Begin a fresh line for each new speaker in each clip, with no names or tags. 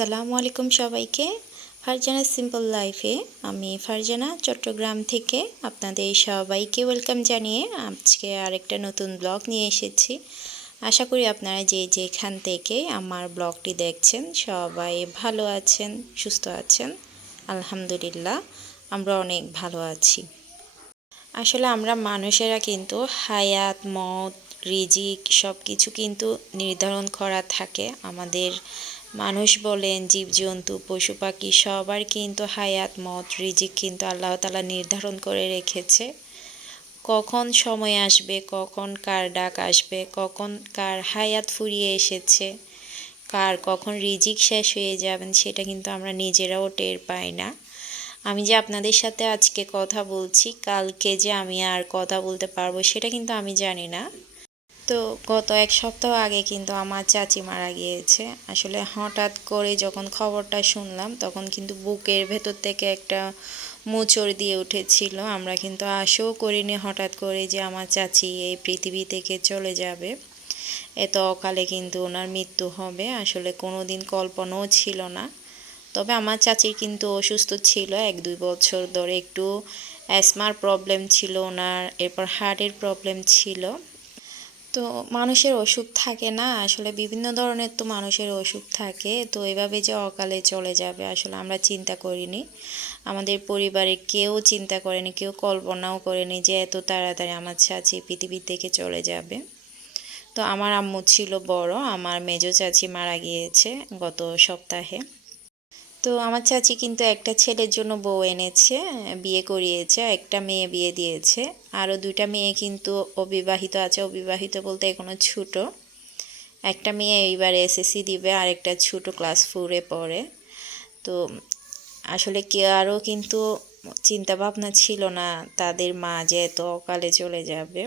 আসসালামু আলাইকুম সবাইকে। ফারজানা সিম্পল লাইফে আমি ফারজানা, চট্টগ্রাম থেকে আপনাদের সবাইকে ওয়েলকাম জানিয়ে আজকে আরেকটা নতুন ব্লগ নিয়ে এসেছি। আশা করি আপনারা যে যেখান থেকে আমার ব্লগটি দেখছেন, সবাই ভালো আছেন, সুস্থ আছেন। আলহামদুলিল্লাহ, আমরা অনেক ভালো আছি। আসলে আমরা মানুষেরা কিন্তু হায়াত, মত রিজিক সব কিছু কিন্তু নির্ধারণ করা থাকে। আমাদের মানুষ বলেন, জীবজন্তু, পশু পাখি, সবার কিন্তু হায়াত, মত, রিজিক কিন্তু আল্লাহ তালা নির্ধারণ করে রেখেছে। কখন সময় আসবে, কখন কার ডাক আসবে, কখন কার হায়াত ফুরিয়ে এসেছে, কার কখন রিজিক শেষ হয়ে যাবেন সেটা কিন্তু আমরা নিজেরাও টের পাই না। আমি যে আপনাদের সাথে আজকে কথা বলছি, কালকে যে আমি আর কথা বলতে পারব, সেটা কিন্তু আমি জানি না। তো গত এক সপ্তাহ আগে কিন্তু আমার চাচি মারা গিয়েছে। আসলে হঠাৎ করে যখন খবরটা শুনলাম, তখন কিন্তু বুকের ভেতর থেকে একটা মোচড় দিয়ে উঠেছিল। আমরা কিন্তু আশাও করিনি হঠাৎ করে যে আমার চাচি এই পৃথিবী থেকে চলে যাবে। এত অকালে কিন্তু ওনার মৃত্যু হবে, আসলে কোনো দিন কল্পনাও ছিল না। তবে আমার চাচির কিন্তু অসুস্থ ছিল এক দুই বছর ধরে, একটু অ্যাসমার প্রবলেম ছিল ওনার, এরপর হার্টের প্রবলেম ছিল। তো মানুষের অসুখ থাকে না? আসলে বিভিন্ন ধরনের তো মানুষের অসুখ থাকে। তো এভাবে যে অকালে চলে যাবে, আসলে আমরা চিন্তা করিনি। আমাদের পরিবারে কেউ চিন্তা করেনি, কেউ কল্পনাও করেনি যে এত তাড়াতাড়ি আমার চাচি পৃথিবী থেকে চলে যাবে। তো আমার আম্মু ছিল বড়, আমার মেজো চাচি মারা গিয়েছে গত সপ্তাহে। তো আমার চাচি কিন্তু একটা ছেলের জন্য বউ এনেছে, বিয়ে করিয়েছে একটা মেয়ে বিয়ে দিয়েছে। আরও দুইটা মেয়ে কিন্তু অবিবাহিত আছে, অবিবাহিত বলতে এখনও ছোট। একটা মেয়ে এইবার এসএসসি দিবে, আর একটা ছোট ক্লাস ফোরে পড়ে। তো আসলে কে আরও কিন্তু চিন্তা ভাবনা ছিল না তাদের মা যে এত অকালে চলে যাবে।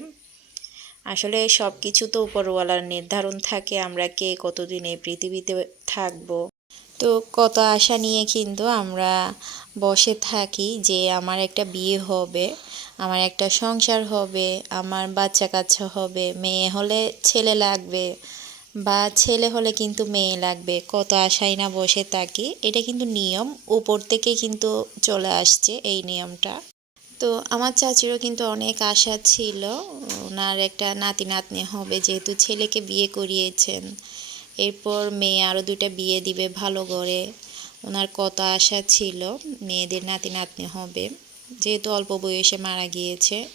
আসলে সব কিছু তো উপরওয়ালার নির্ধারণ থাকে, আমরা কে কতদিন এই পৃথিবীতে থাকব। তো কত আশা নিয়ে কিন্তু আমরা বসে থাকি যে আমার একটা বিয়ে হবে, আমার একটা সংসার হবে, আমার বাচ্চা কাচ্চা হবে, মেয়ে হলে ছেলে লাগবে বা ছেলে হলে কিন্তু মেয়ে লাগবে। কত আশাই না বসে থাকি, এটা কিন্তু নিয়ম, উপর থেকে কিন্তু চলে আসছে এই নিয়মটা। তো আমার চাচিরও কিন্তু অনেক আশা ছিল ওনার একটা নাতি নাতনি হবে, যেহেতু ছেলেকে বিয়ে করিয়েছেন। এরপর মেয়ে আরও দুইটা বিয়ে দিবে ভালো করে। ওনার কত আশা ছিল, মেয়েদের নাতি নাতনি হবে। যেহেতু অল্প বয়সে মারা গিয়েছে,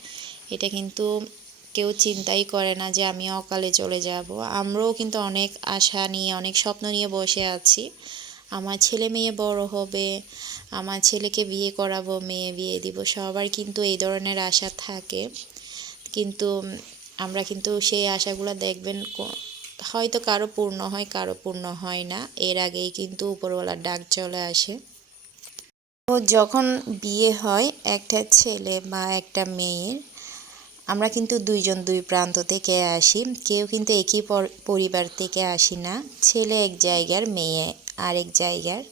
এটা কিন্তু কেউ চিন্তাই করে না যে আমি অকালে চলে যাব। আমরাও কিন্তু অনেক আশা নিয়ে, অনেক স্বপ্ন নিয়ে বসে আছি। আমার ছেলে মেয়ে বড় হবে, আমার ছেলেকে বিয়ে করাবো, মেয়ে বিয়ে দিব, সবার কিন্তু এই ধরনের আশা থাকে। কিন্তু আমরা কিন্তু সেই আশাগুলো দেখবেন হয়তো কারও পূর্ণ হয়, কারও পূর্ণ হয় না। এর আগেই কিন্তু উপরওয়ালার ডাক চলে আসে। তো যখন বিয়ে হয় একটা ছেলে বা একটা মেয়ের, আমরা কিন্তু দুইজন দুই প্রান্ত থেকে আসি। কেউ কিন্তু একই পরিবার থেকে আসি না। ছেলে এক জায়গার, মেয়ে আরেক জায়গার।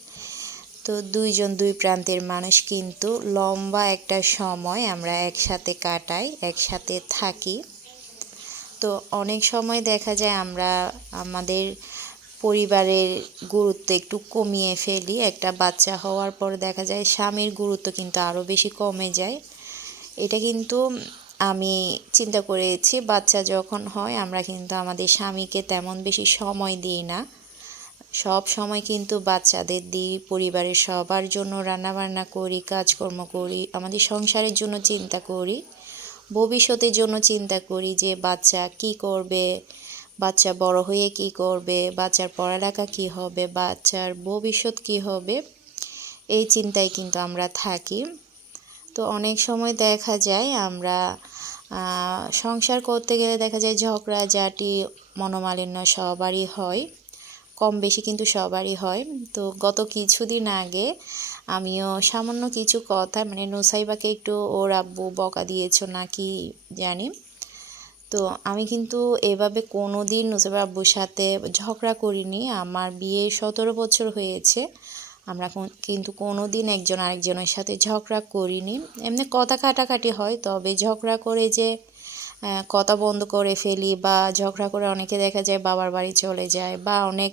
তো দুইজন দুই প্রান্তের মানুষ কিন্তু লম্বা একটা সময় আমরা একসাথে কাটাই, একসাথে থাকি। তো অনেক সময় দেখা যায় আমরা আমাদের পরিবারের গুরুত্ব একটু কমিয়ে ফেলি। একটা বাচ্চা হওয়ার পর দেখা যায় স্বামীর গুরুত্ব কিন্তু আরও বেশি কমে যায়। এটা কিন্তু আমি চিন্তা করেছি, বাচ্চা যখন হয় আমরা কিন্তু আমাদের স্বামীকে তেমন বেশি সময় দিই না। সব সময় কিন্তু বাচ্চাদের দিই, পরিবারের সবার জন্য রান্নাবান্না করি, কাজকর্ম করি, আমাদের সংসারের জন্য চিন্তা করি। ভবিষ্যতের জন্য চিন্তা করি যে বাচ্চা কি করবে, বাচ্চা বড় হয়ে কি করবে, বাচ্চার পড়ালেখা কি হবে, বাচ্চার ভবিষ্যৎ কি হবে, এই চিন্তায় কিন্তু আমরা থাকি। তো অনেক সময় দেখা যায় আমরা সংসার করতে গেলে দেখা যায় ঝগড়া জাটি মনোমালিন্য সবারই হয়, কম বেশি কিন্তু সবারই হয়। তো গত কিছুদিন আগে আমিও সামান্য কিছু কথা মানে নুসাইবাকে একটু ওর আব্বু বকা দিয়েছ নাকি জানি। তো আমি কিন্তু এভাবে কোনো দিন নুসাইবা আব্বুর সাথে ঝগড়া করিনি। আমার বিয়ে সতেরো বছর হয়েছে। আমরা কিন্তু কোনো দিন একজন আরেকজনের সাথে ঝগড়া করিনি। এমনি কথা কাটাকাটি হয়, তবে ঝগড়া করে যে কথা বন্ধ করে ফেলি বা ঝগড়া করে অনেকে দেখা যায় বাবার বাড়ি চলে যায় বা অনেক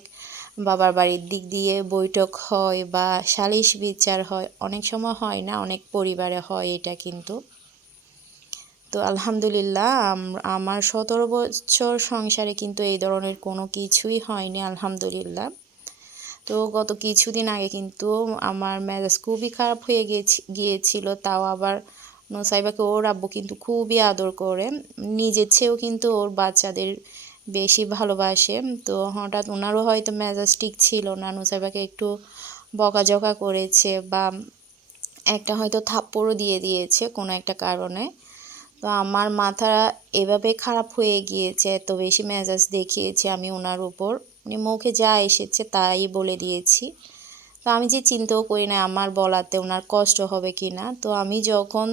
বাবার বাড়ির দিক দিয়ে বৈঠক হয় বা সালিশ বিচার হয়, অনেক সময় হয় না, অনেক পরিবারে হয় এটা কিন্তু। তো আলহামদুলিল্লাহ আমার সতেরো বছর সংসারে কিন্তু এই ধরনের কোনো কিছুই হয়নি, আলহামদুলিল্লাহ। তো গত কিছুদিন আগে কিন্তু আমার মেজাজ খুবই খারাপ হয়ে গিয়েছি গিয়েছিল, তাও আবার নোসাইবাকে, ওর আব্বু কিন্তু খুবই আদর করে। নিজের চেয়েও কিন্তু ওর বাচ্চাদের বেশি ভালোবাসে। তো হঠাৎ ওনারও হয়তো মেজাজ ঠিক ছিল না নুসাইবাকে একটু বকাঝকা করেছে বা একটা হয়তো থাপ্পড়ও দিয়ে দিয়েছে কোনো একটা কারণে। তো আমার মাথা এভাবে খারাপ হয়ে গিয়েছে, এত বেশি মেজাজ দেখিয়েছে আমি ওনার উপর। মানে মুখে যা এসেছে তাই বলে দিয়েছি। তো আমি যে চিন্তাও করি না আমার বলাতে ওনার কষ্ট হবে কি না। তো আমি যখন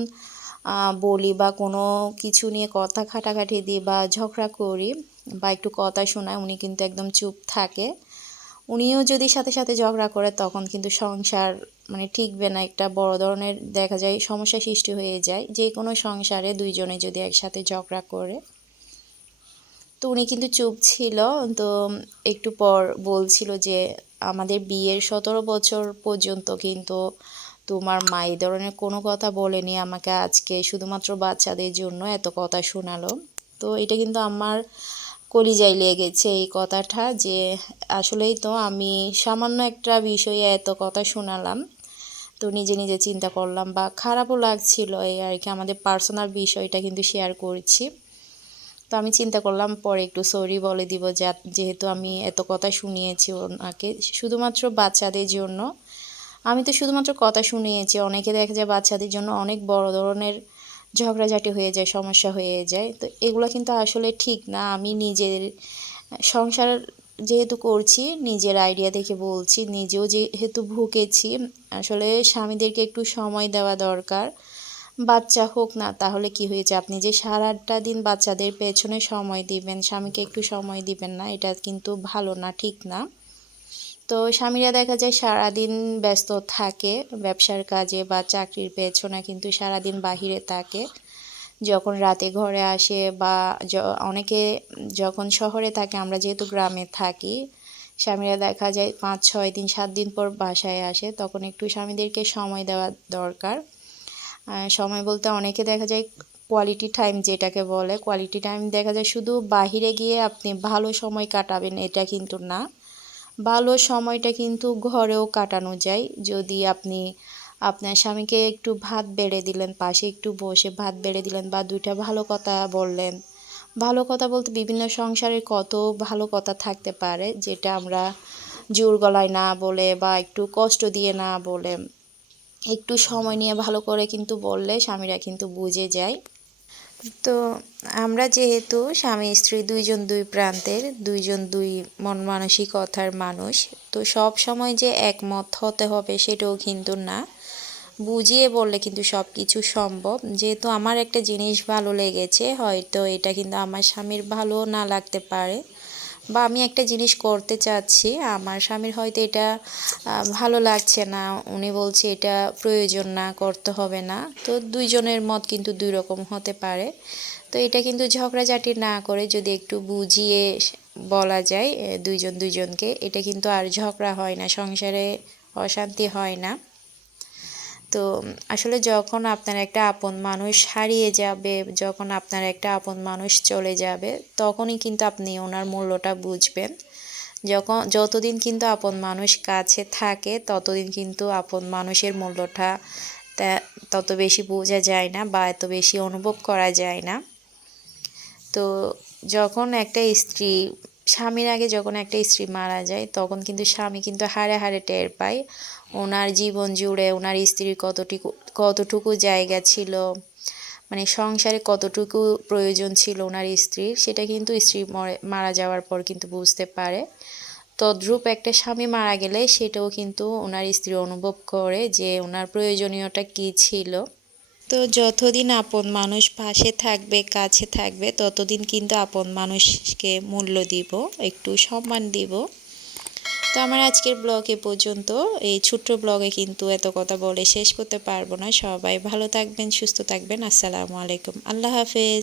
বলি বা কোনো কিছু নিয়ে কথা খাটাখাটি দিই বা ঝগড়া করি বা একটু কথা শোনায়, উনি কিন্তু একদম চুপ থাকে। উনিও যদি সাথে সাথে ঝগড়া করে, তখন কিন্তু সংসার মানে ঠিকবে না, একটা বড় ধরনের দেখা যায় সমস্যা সৃষ্টি হয়ে যায়। যে কোনো সংসারে দুইজনে যদি একসাথে ঝগড়া করে। তো উনি কিন্তু চুপ ছিল। তো একটু পর বলছিল যে, আমাদের বিয়ের সতেরো বছর পর্যন্ত কিন্তু তোমার মা এই ধরনের কোনো কথা বলেনি। আমাকে আজকে শুধুমাত্র বাচ্চাদের জন্য এত কথা শোনালো। তো এটা কিন্তু আমার কলিজায় লেগেছে এই কথাটা যে আসলেই তো আমি সামান্য একটা বিষয়ে এত কথা শোনালাম। তো নিজে নিজে চিন্তা করলাম বা খারাপও লাগছিল এই আর কি আমাদের পার্সোনাল বিষয়টা কিন্তু শেয়ার করছি। তো আমি চিন্তা করলাম পরে একটু সরি বলে দিব যা, যেহেতু আমি এত কথা শুনিয়েছি ওনাকে। শুধুমাত্র বাচ্চাদের জন্য। আমি তো শুধুমাত্র কথা শুনিয়েছি, অনেকে দেখা যায় বাচ্চাদের জন্য অনেক বড় ধরনের ঝগড়াঝাটি হয়ে যায়, সমস্যা হয়ে যায়। তো এগুলো কিন্তু আসলে ঠিক না। আমি নিজের, সংসার যেহেতু করছি, নিজের আইডিয়া দেখে বলছি, নিজেও যেহেতু ভুগেছি, আসলে স্বামীদেরকে একটু সময় দেওয়া দরকার। বাচ্চা হোক না, তাহলে কি হয়েছে? আপনি যে সারাটা দিন বাচ্চাদের পেছনে সময় দিবেন, স্বামীকে একটু সময় দিবেন না, এটা কিন্তু ভালো না, ঠিক না। তো স্বামীরা দেখা যায় সারাদিন ব্যস্ত থাকে, ব্যবসার কাজে বা চাকরির পেছনে কিন্তু সারাদিন বাহিরে থাকে। যখন রাতে ঘরে আসে বা অনেকে যখন শহরে থাকে, আমরা যেহেতু গ্রামে থাকি, স্বামীরা দেখা যায় পাঁচ, ছয় দিন, সাত দিন পর বাসায় আসে, তখন একটু স্বামীদেরকে সময় দেওয়া দরকার। সময় বলতে অনেকে দেখা যায় কোয়ালিটি টাইম যেটাকে বলে কোয়ালিটি টাইম দেখা যায় শুধু বাহিরে গিয়ে আপনি ভালো সময় কাটাবেন, এটা কিন্তু না। ভালো সময়টা কিন্তু ঘরেও কাটানো যায়। যদি আপনি আপনার স্বামীকে একটু ভাত বেড়ে দিলেন, পাশে একটু বসে ভাত বেড়ে দিলেন বা দুইটা ভালো কথা বললেন, ভালো কথা বলতে বিভিন্ন সংসারের কত ভালো কথা থাকতে পারে যেটা আমরা জোর গলায় না বলে বা একটু কষ্ট দিয়ে না বলে, একটু সময় নিয়ে ভালো করে কিন্তু বললে স্বামীরা কিন্তু বুঝে যায়। তো আমরা যেহেতু স্বামী, স্ত্রী দুইজন দুই প্রান্তের, দুইজন দুই মন মানসিকতার মানুষ, তো সব সময় যে একমত হতে হবে সেটাও কিন্তু না। বুঝিয়ে বললে কিন্তু সব কিছু সম্ভব। যেহেতু আমার একটা জিনিস ভালো লেগেছে, হয়তো এটা কিন্তু আমার স্বামীর ভালো না লাগতে পারে। বা আমি একটা জিনিস করতে চাচ্ছি, আমার স্বামীর হয়তো এটা ভালো লাগছে না। উনি বলছে, এটা প্রয়োজন না, করতে হবে না। তো দুইজনের মত কিন্তু দুই রকম হতে পারে। তো এটা কিন্তু ঝগড়াঝাটি না করে যদি একটু বুঝিয়ে বলা যায় দুইজন দুইজনকে, এটা কিন্তু আর ঝগড়া হয় না, সংসারে অশান্তি হয় না। তো আসলে যখন আপনার একটা আপন মানুষ হারিয়ে যাবে, যখন আপনার একটা আপন মানুষ চলে যাবে, তখনই কিন্তু আপনি ওনার মূল্যটা বুঝবেন। যখন, যতদিন কিন্তু আপন মানুষ কাছে থাকে, ততদিন কিন্তু আপন মানুষের মূল্যটা তত বেশি বোঝা যায় না বা এত বেশি অনুভব করা যায় না। তো যখন একটা স্ত্রী স্বামীর আগে যখন একটা স্ত্রী মারা যায়, তখন কিন্তু স্বামী কিন্তু হারে হারে টের পায়। ওনার জীবন জুড়ে ওনার স্ত্রীর কতটুকু কতটুকু জায়গা ছিল মানে সংসারে কতটুকু প্রয়োজন ছিল ওনার স্ত্রীর, সেটা কিন্তু স্ত্রী মারা যাওয়ার পর কিন্তু বুঝতে পারে। তদ্রূপ একটা স্বামী মারা গেলে সেটাও কিন্তু ওনার স্ত্রী অনুভব করে যে ওনার প্রয়োজনীয়তা কী ছিল। তো যতদিন আপন মানুষ পাশে থাকবে, কাছে থাকবে, ততদিন কিন্তু আপন মানুষকে মূল্য দিব, একটু সম্মান দিব। তো আমার আজকের ব্লগ এ পর্যন্ত। এই ছোট্ট ব্লগে কিন্তু এত কথা বলে শেষ করতে পারব না। সবাই ভালো থাকবেন, সুস্থ থাকবেন। আসসালামু আলাইকুম। আল্লাহ হাফেজ।